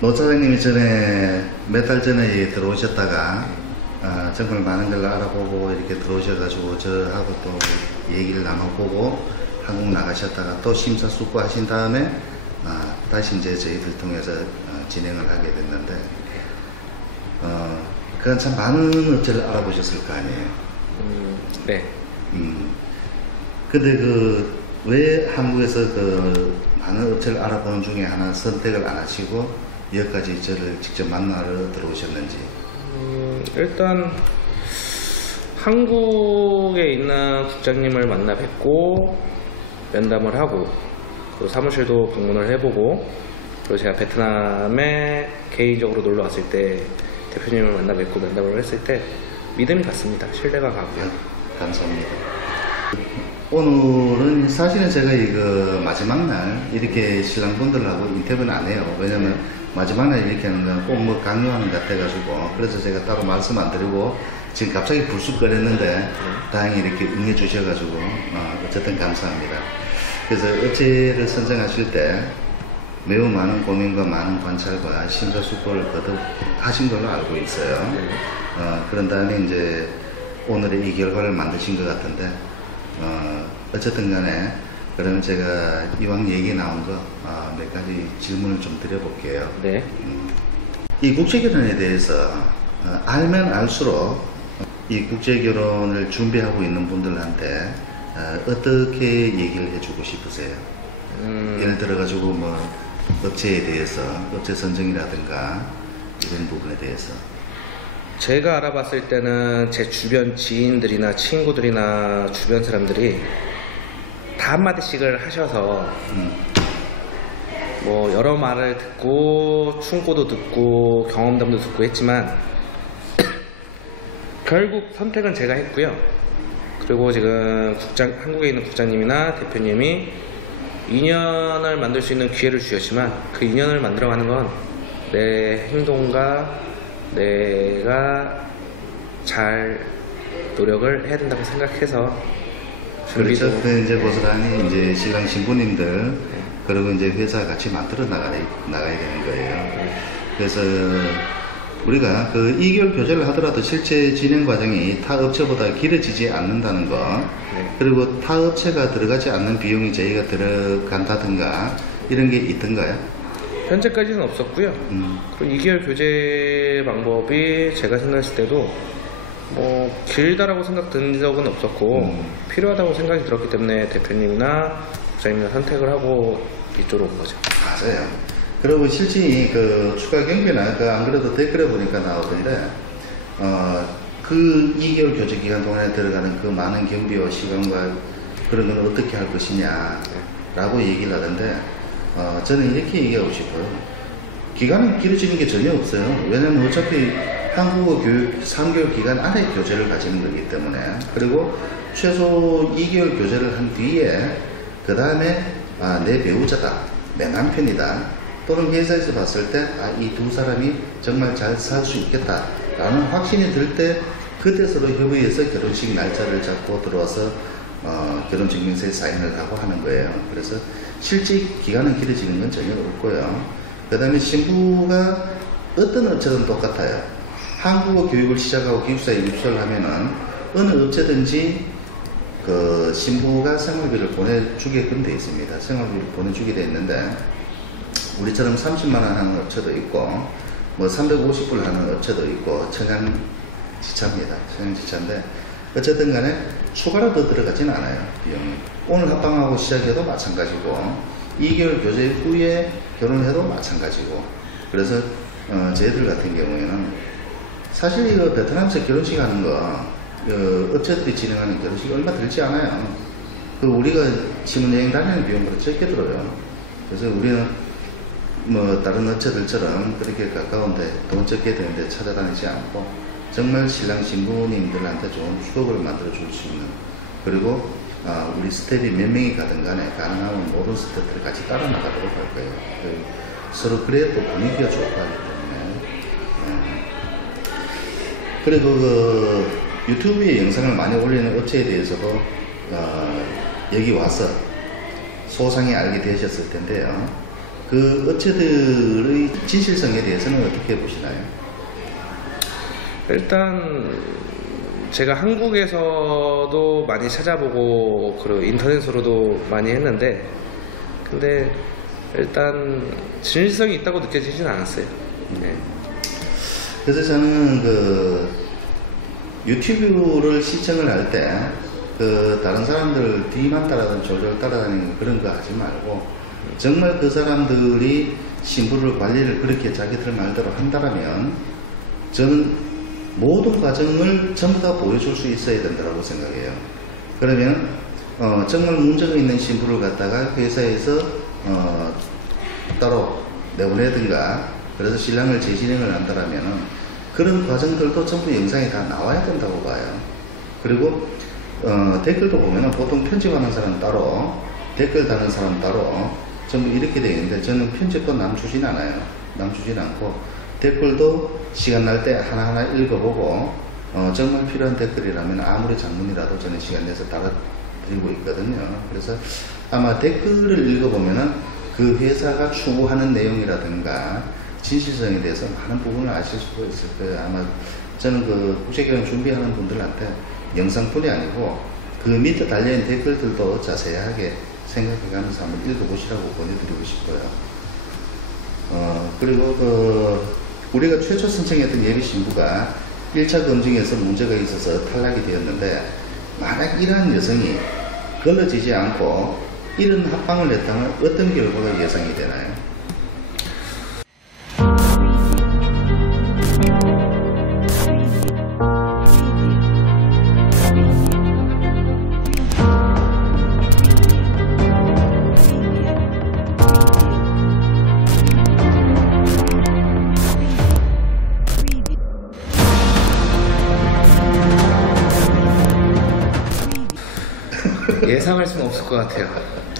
노 사장님이 전에 몇 달 전에 들어오셨다가 정말 많은 걸 알아보고 이렇게 들어오셔가지고 저하고 또 얘기를 나눠보고 한국 나가셨다가 또 심사숙고하신 다음에 다시 이제 저희들 통해서 진행을 하게 됐는데 그건 참 많은 업체를 알아보셨을 거 아니에요. 네. 근데 왜 한국에서 많은 업체를 알아보는 중에 하나 선택을 안 하시고 여기까지 저를 직접 만나러 들어오셨는지? 일단 한국에 있는 국장님을 만나 뵙고 면담을 하고 그 사무실도 방문을 해보고 그리고 제가 베트남에 개인적으로 놀러 왔을 때 대표님을 만나 뵙고 면담을 했을 때 믿음이 갔습니다. 신뢰가 가고요. 감사합니다. 오늘은 사실은 제가 이거 마지막 날 이렇게 신랑분들하고 인터뷰는 안 해요. 왜냐면 마지막 날 이렇게 하는 건 꼭 뭐 강요하는 것 같아가지고 그래서 제가 따로 말씀 안 드리고 지금 갑자기 불쑥거렸는데 다행히 이렇게 응해 주셔가지고 어쨌든 감사합니다. 그래서 업체를 선정하실 때 매우 많은 고민과 많은 관찰과 심사숙고를 거듭 하신 걸로 알고 있어요. 그런 다음에 이제 오늘의 이 결과를 만드신 것 같은데 어쨌든 간에 그러면 제가 이왕 얘기 나온 거 몇 가지 질문을 좀 드려볼게요. 네. 이 국제결혼에 대해서 알면 알수록 이 국제결혼을 준비하고 있는 분들한테 어떻게 얘기를 해주고 싶으세요? 예를 들어가지고 뭐 업체에 대해서 업체 선정이라든가 이런 부분에 대해서 제가 알아봤을 때는 제 주변 지인들이나 친구들이나 주변 사람들이 다 한마디씩을 하셔서 뭐 여러 말을 듣고 충고도 듣고 경험담도 듣고 했지만 결국 선택은 제가 했고요. 그리고 지금 한국에 있는 국장님이나 대표님이 인연을 만들 수 있는 기회를 주셨지만 그 인연을 만들어가는 건 내 행동과 내가 잘 노력을 해야 된다고 생각해서 그렇죠. 이제 고스란히 이제 신랑 신부님들 그리고 이제 회사 같이 만들어 나가야 되는 거예요. 그래서 우리가 2개월 교제를 하더라도 실제 진행 과정이 타 업체보다 길어지지 않는다는 거, 그리고 타 업체가 들어가지 않는 비용이 저희가 들어간다든가 이런 게 있던가요? 현재까지는 없었고요. 그리고 2개월 교제 방법이 제가 생각했을 때도 뭐 길다라고 생각 든 적은 없었고 필요하다고 생각이 들었기 때문에 대표님이나 국장님이나 선택을 하고 이쪽으로 온 거죠. 맞아요. 그리고 실제 추가 경비나 안 그래도 댓글에 보니까 나오던데 그 2개월 교제 기간 동안에 들어가는 그 많은 경비와 시간과 그런 건 어떻게 할 것이냐 라고 얘기를 하던데 저는 이렇게 얘기하고 싶어요. 기간은 길어지는 게 전혀 없어요. 왜냐면 어차피 한국어 교육 3개월 기간 안에 교재를 가지는 거기 때문에, 그리고 최소 2개월 교재를 한 뒤에 그 다음에 내 배우자다, 내 남편이다, 또는 회사에서 봤을 때 이 두 사람이 정말 잘 살 수 있겠다 라는 확신이 들 때 그때 서로 협의해서 결혼식 날짜를 잡고 들어와서 결혼증명서에 사인을 하고 하는 거예요. 그래서 실제 기간은 길어지는 건 전혀 없고요. 그 다음에 신부가 어떤 업체든 똑같아요. 한국어 교육을 시작하고 기숙사에 입소를 하면은 어느 업체든지 신부가 생활비를 보내주게끔 되어 있습니다. 생활비를 보내주게 되어 있는데 우리처럼 30만원 하는 업체도 있고 뭐 350불 하는 업체도 있고 천양지차입니다. 천양지차인데 어쨌든 간에 추가로 더 들어가지는 않아요. 비용이. 오늘 합방하고 시작해도 마찬가지고 2개월 교제 후에 결혼해도 마찬가지고, 그래서 저희들 같은 경우에는 사실 이거 베트남에서 결혼식 하는 거 업체들이 진행하는 결혼식이 얼마 들지 않아요. 우리가 신혼여행 다니는 비용보다 적게 들어요. 그래서 우리는 뭐 다른 업체들처럼 그렇게 가까운데 돈 적게 드는데 찾아다니지 않고 정말 신랑 신부님들한테 좋은 추억을 만들어 줄 수 있는, 그리고 우리 스텝이 몇 명이 가든 간에 가능하면 모든 스텝들을 같이 따라 나가도록 할 거예요. 서로 그래야 또 분위기가 좋고 하기 때문에. 그리고 유튜브에 영상을 많이 올리는 업체에 대해서도 여기 와서 소상히 알게 되셨을 텐데요. 그 업체들의 진실성에 대해서는 어떻게 보시나요? 일단 제가 한국에서도 많이 찾아보고 그리고 인터넷으로도 많이 했는데 근데 일단 진실성이 있다고 느껴지진 않았어요. 네. 그래서 저는 그 유튜브를 시청을 할 때 그 다른 사람들 뒤만 따라다니는 졸졸 따라다니는 그런 거 하지 말고 정말 그 사람들이 신부를 관리를 그렇게 자기들 말대로 한다면 저는 모든 과정을 전부 다 보여줄 수 있어야 된다고 생각해요. 그러면 정말 문제가 있는 신부를 갖다가 회사에서 따로 내보내든가 그래서 신랑을 재진행을 한다면 그런 과정들도 전부 영상에 다 나와야 된다고 봐요. 그리고 댓글도 보면은 보통 편집하는 사람 따로 댓글 다는 사람 따로 전부 이렇게 되어 있는데 저는 편집도 남 주진 않아요. 남 주진 않고 댓글도 시간 날 때 하나하나 읽어보고 정말 필요한 댓글이라면 아무리 장문이라도 저는 시간 내서 달아드리고 있거든요. 그래서 아마 댓글을 읽어보면은 그 회사가 추구하는 내용이라든가 진실성에 대해서 많은 부분을 아실 수가 있을 거예요. 아마 저는 그 국제결혼 준비하는 분들한테 영상뿐이 아니고 그 밑에 달려있는 댓글들도 자세하게 생각해가면서 한번 읽어보시라고 보내드리고 싶어요. 그리고 우리가 최초 신청했던 예비신부가 1차 검증에서 문제가 있어서 탈락이 되었는데 만약 이러한 여성이 걸러지지 않고 이런 합방을 했다면 어떤 결과가 예상이 되나요? 예상할 수는 없을 것 같아요.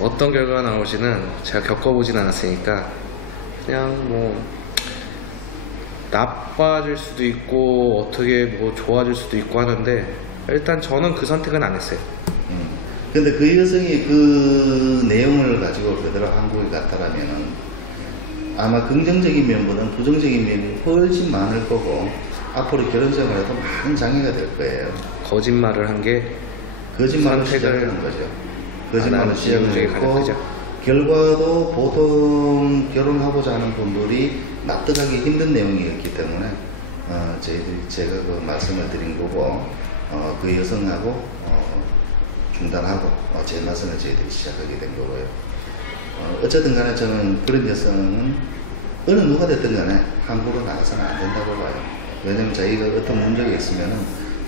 어떤 결과가 나올지는 제가 겪어보진 않았으니까 그냥 뭐 나빠질 수도 있고 어떻게 뭐 좋아질 수도 있고 하는데 일단 저는 그 선택은 안 했어요. 근데 그 여성이 그 내용을 가지고 그대로 한국에 갔다라면은 아마 긍정적인 면보다는 부정적인 면이 훨씬 많을 거고 앞으로 결혼 생활에도 많은 장애가 될 거예요. 거짓말을 한 게 거짓말을 선택을 시작하는 거죠. 거짓말을 시작을 시작했고 크죠. 결과도 보통 결혼하고자 하는 분들이 납득하기 힘든 내용이었기 때문에 제가 그 말씀을 드린 거고 그 여성하고 중단하고 제 말씀을 저희들이 시작하게 된 거고요. 어쨌든 간에 저는 그런 여성은 어느 누가 됐든 간에 한국으로 나가서는 안 된다고 봐요. 왜냐면 자기가 어떤 문제가 있으면은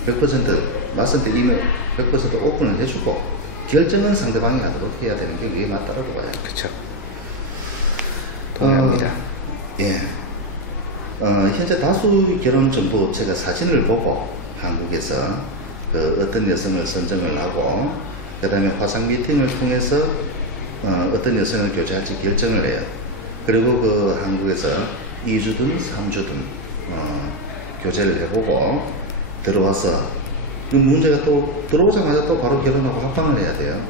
100% 맞을 때 이미 100% 오픈을 해주고 결정은 상대방이 하도록 해야 되는 게 그게 맞다고 봐요. 그쵸. 동의합니다. 예. 현재 다수 결혼 정보 업체가 사진을 보고 한국에서 그 어떤 여성을 선정을 하고 그 다음에 화상 미팅을 통해서 어떤 여성을 교제할지 결정을 해요. 그리고 그 한국에서 2주든 3주든 교제를 해보고 들어와서 그 문제가 또 들어오자마자 또 바로 결혼하고 합방을 해야 돼요.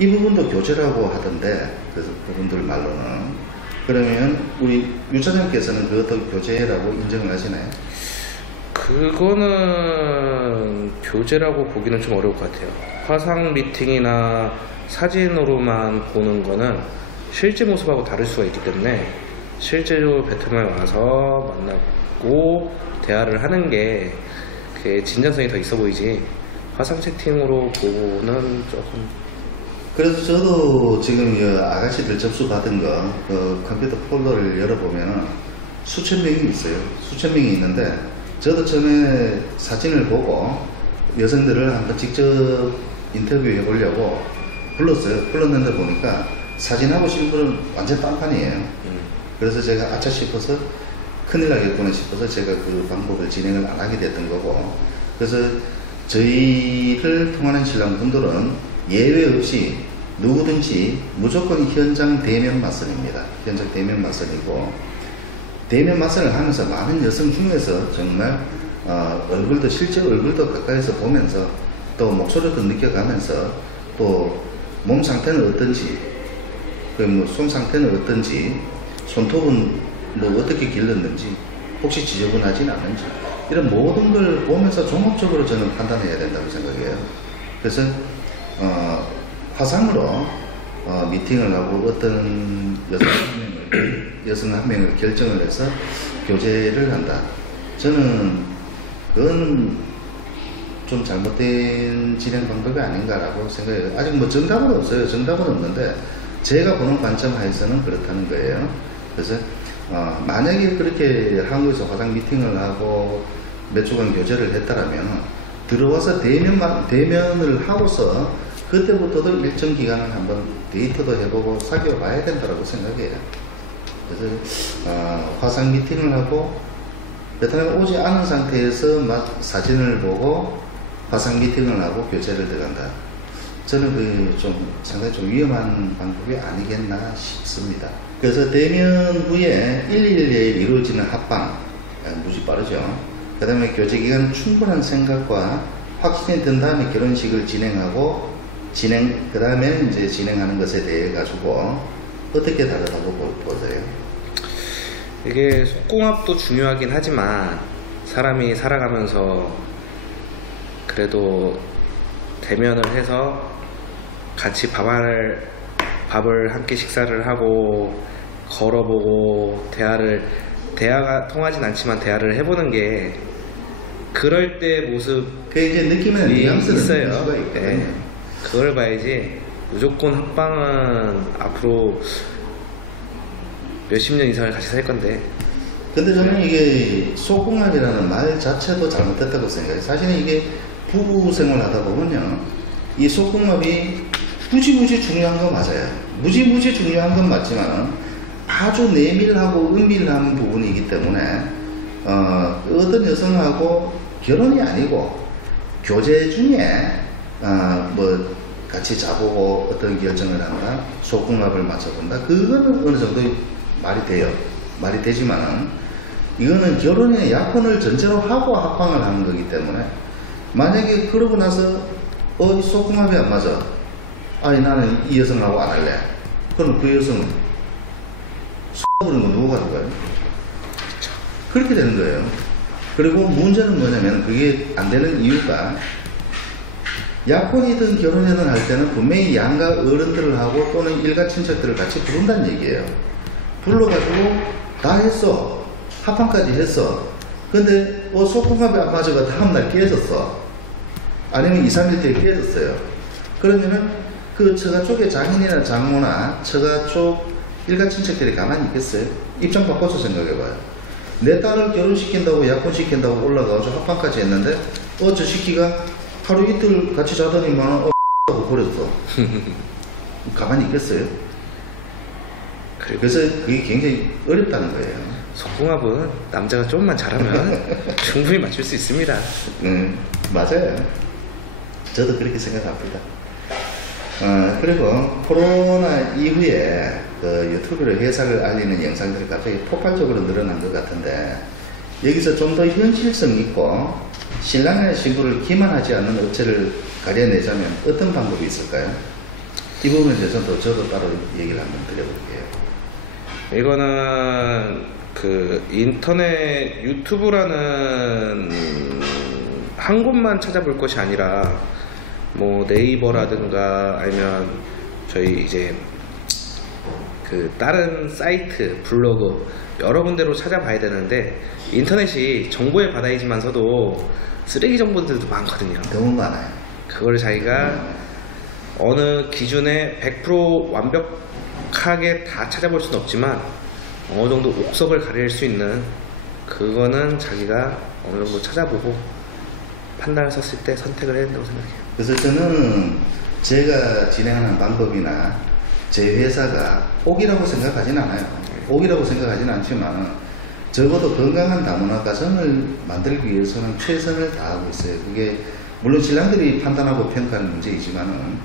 이 부분도 교제라고 하던데 그래서 그분들 말로는 그러면 우리 유 차장께서는 그것도 교제라고 인정을 하시나요? 그거는 교제라고 보기는 좀 어려울 것 같아요. 화상 미팅이나 사진으로만 보는 거는 실제 모습하고 다를 수가 있기 때문에 실제로 베트남에 와서 만나고 대화를 하는 게 그게 진전성이 더 있어 보이지 화상 채팅으로 보고는 조금. 그래서 저도 지금 아가씨들 접수 받은 거 그 컴퓨터 폴더를 열어보면 수천 명이 있어요. 수천 명이 있는데 저도 처음에 사진을 보고 여성들을 한번 직접 인터뷰해 보려고 불렀어요. 불렀는데 보니까 사진하고 신부는 완전 딴판이에요. 그래서 제가 아차 싶어서 큰일 나겠구나 싶어서 제가 그 방법을 진행을 안 하게 됐던 거고, 그래서 저희를 통하는 신랑분들은 예외 없이 누구든지 무조건 현장 대면 맞선입니다. 현장 대면 맞선이고, 대면 맞선을 하면서 많은 여성 중에서 정말 얼굴도 실제 얼굴도 가까이서 보면서 또 목소리도 느껴가면서 또 몸 상태는 어떤지 뭐 손 상태는 어떤지, 손톱은 뭐 어떻게 길렀는지, 혹시 지저분하진 않은지, 이런 모든 걸 보면서 종합적으로 저는 판단해야 된다고 생각해요. 그래서 화상으로 미팅을 하고 어떤 여성 한 명을 결정을 해서 교제를 한다. 저는 그건 좀 잘못된 진행 방법이 아닌가라고 생각해요. 아직 뭐 정답은 없어요. 정답은 없는데 제가 보는 관점 하에서는 그렇다는 거예요. 그래서 만약에 그렇게 한국에서 화상 미팅을 하고 몇 주간 교제를 했다라면 들어와서 대면을 하고서 그때부터도 일정 기간을 한번 데이트도 해보고 사귀어 봐야 된다고 생각해요. 그래서 화상 미팅을 하고 베트남에 오지 않은 상태에서 막 사진을 보고 화상 미팅을 하고 교제를 들어간다. 저는 그 좀 상당히 좀 위험한 방법이 아니겠나 싶습니다. 그래서 대면 후에 112에 이루어지는 합방 무지 빠르죠. 그 다음에 교제 기간 충분한 생각과 확신이 든 다음에 결혼식을 진행하고 그 다음에 이제 진행하는 것에 대해 가지고 어떻게 다르다고 보세요? 이게 속궁합도 중요하긴 하지만 사람이 살아가면서 그래도 대면을 해서 같이 밥을 함께 식사를 하고 걸어보고 대화가 통하진 않지만 대화를 해보는 게 그럴 때 모습 그 이제 느끼는 뉘앙스는 있어요. 네. 그걸 봐야지 무조건 합방은 앞으로 몇십 년 이상을 같이 살 건데. 근데 저는 이게 속궁합이라는 말 자체도 잘못됐다고 생각해요. 사실은 이게 부부 생활하다 보면요, 이 속궁합이 무지 중요한 건 맞아요. 무지 중요한 건 맞지만 아주 내밀하고 은밀한 부분이기 때문에 어떤 여성하고 결혼이 아니고 교제 중에 뭐 같이 자보고 어떤 결정을 한다, 속궁합을 맞춰본다, 그거는 어느 정도 말이 돼요. 말이 되지만은 이거는 결혼의 약혼을 전제로 하고 합방을 하는 거기 때문에 만약에 그러고 나서 이 속궁합이 안 맞아, 아니 나는 이 여성하고 안 할래, 그럼 그 여성은 부르는 건 누가 가는 거예요? 그렇게 되는 거예요. 그리고 문제는 뭐냐면 그게 안 되는 이유가 약혼이든 결혼이든 할 때는 분명히 양가 어른들을 하고 또는 일가 친척들을 같이 부른다는 얘기예요. 불러가지고 다 했어. 합방까지 했어. 근데 속궁합이 안 맞아가 다음날 깨졌어. 아니면 2, 3일 뒤에 깨졌어요. 그러면은 그 처가 쪽의 장인이나 장모나 처가 쪽 일가 친척들이 가만히 있겠어요? 입장 바꿔서 생각해봐요. 내 딸을 결혼시킨다고 약혼시킨다고 올라가서 합방까지 했는데 저 새끼가 하루 이틀 같이 자더니만 하고 버렸어. 가만히 있겠어요? 그래서 그게 굉장히 어렵다는 거예요. 속궁합은 남자가 조금만 잘하면 충분히 맞출 수 있습니다. 맞아요. 저도 그렇게 생각합니다. 그리고 코로나 이후에 그 유튜브로 회사를 알리는 영상들이 갑자기 폭발적으로 늘어난 것 같은데, 여기서 좀 더 현실성 있고 신랑이나 신부를 기만하지 않는 업체를 가려내자면 어떤 방법이 있을까요? 이 부분에 대해서 저도 따로 얘기를 한번 드려볼게요. 이거는 그 인터넷 유튜브라는 한 곳만 찾아볼 것이 아니라 뭐 네이버라든가 아니면 저희 이제 그 다른 사이트, 블로그 여러 군데로 찾아봐야 되는데, 인터넷이 정보의 바다이지만서도 쓰레기 정보들도 많거든요. 너무 많아요. 그걸 자기가 어느 기준에 100% 완벽하게 다 찾아볼 수는 없지만 어느 정도 옥석을 가릴 수 있는 그거는 자기가 어느 정도 찾아보고 판단을 썼을 때 선택을 해야 된다고 생각해요. 그래서 저는 제가 진행하는 방법이나 제 회사가 옥이라고 생각하진 않아요. 옥이라고 생각하진 않지만 적어도 건강한 다문화 가정을 만들기 위해서는 최선을 다하고 있어요. 그게 물론 신랑들이 판단하고 평가하는 문제이지만은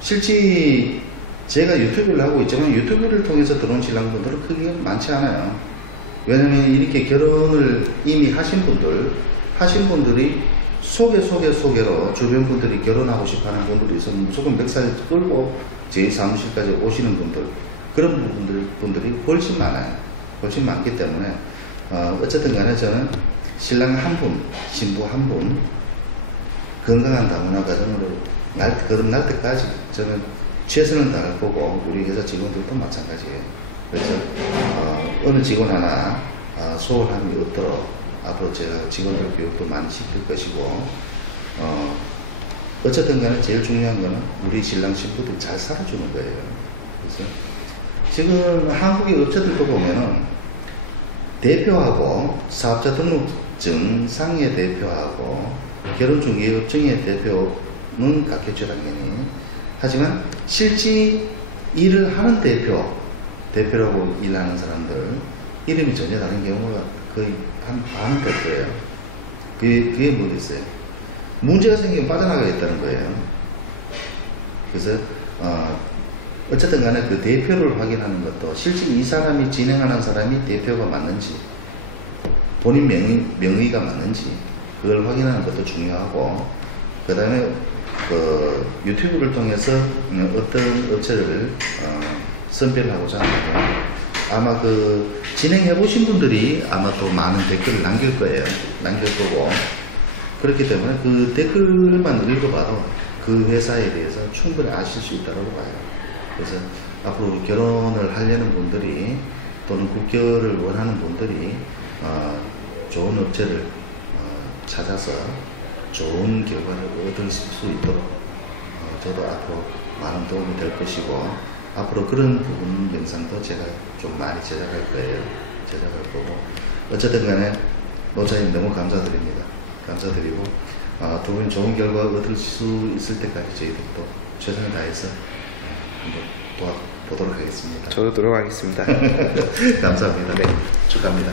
실제 제가 유튜브를 하고 있지만 유튜브를 통해서 들어온 신랑분들은 크게 많지 않아요. 왜냐면 이렇게 결혼을 이미 하신 분들이 소개로 주변 분들이 결혼하고 싶어 하는 분들이 있으면 무조건 멱살 끌고 제 사무실까지 오시는 분들, 그런 분들이 훨씬 많아요. 훨씬 많기 때문에 어쨌든 간에 저는 신랑 한 분, 신부 한 분 건강한 다문화 가정으로 거듭날 때까지 저는 최선을 다할 거고 우리 회사 직원들도 마찬가지예요. 그래서 어느 직원 하나 소홀함이 없도록 앞으로 제가 직원들 교육도 많이 시킬 것이고 어쨌든 간에 제일 중요한 거는 우리 신랑 신부들 잘 살아주는 거예요. 그래서 지금 한국의 업체들도 보면은 대표하고 사업자 등록증 상의 대표하고 결혼중개업증의 대표는 갖겠죠 당연히. 하지만 실제 일을 하는 대표라고 일하는 사람들 이름이 전혀 다른 경우가 거의 한 반은 될 거예요. 그게 뭐겠어요? 문제가 생기면 빠져나가겠다는 거예요. 그래서 어쨌든 간에 그 대표를 확인하는 것도 실제 이 사람이 진행하는 사람이 대표가 맞는지 본인 명의가 맞는지 그걸 확인하는 것도 중요하고 그 다음에 유튜브를 통해서 어떤 업체를 선별하고자 하면 아마 진행해 보신 분들이 아마 또 많은 댓글을 남길 거예요. 남길 거고 그렇기 때문에 그 댓글만 읽어봐도 그 회사에 대해서 충분히 아실 수 있다고 봐요. 그래서 앞으로 결혼을 하려는 분들이 또는 국결을 원하는 분들이 좋은 업체를 찾아서 좋은 결과를 얻으실 수 있도록 저도 앞으로 많은 도움이 될 것이고 앞으로 그런 부분 영상도 제가 좀 많이 제작할 거고 어쨌든 간에 노차님 너무 감사드립니다. 감사드리고 두 분이 좋은 결과 얻을 수 있을 때까지 저희들도 최선을 다해서 한번 도와보도록 하겠습니다. 저도 노력하겠습니다. 감사합니다. 네, 축하합니다.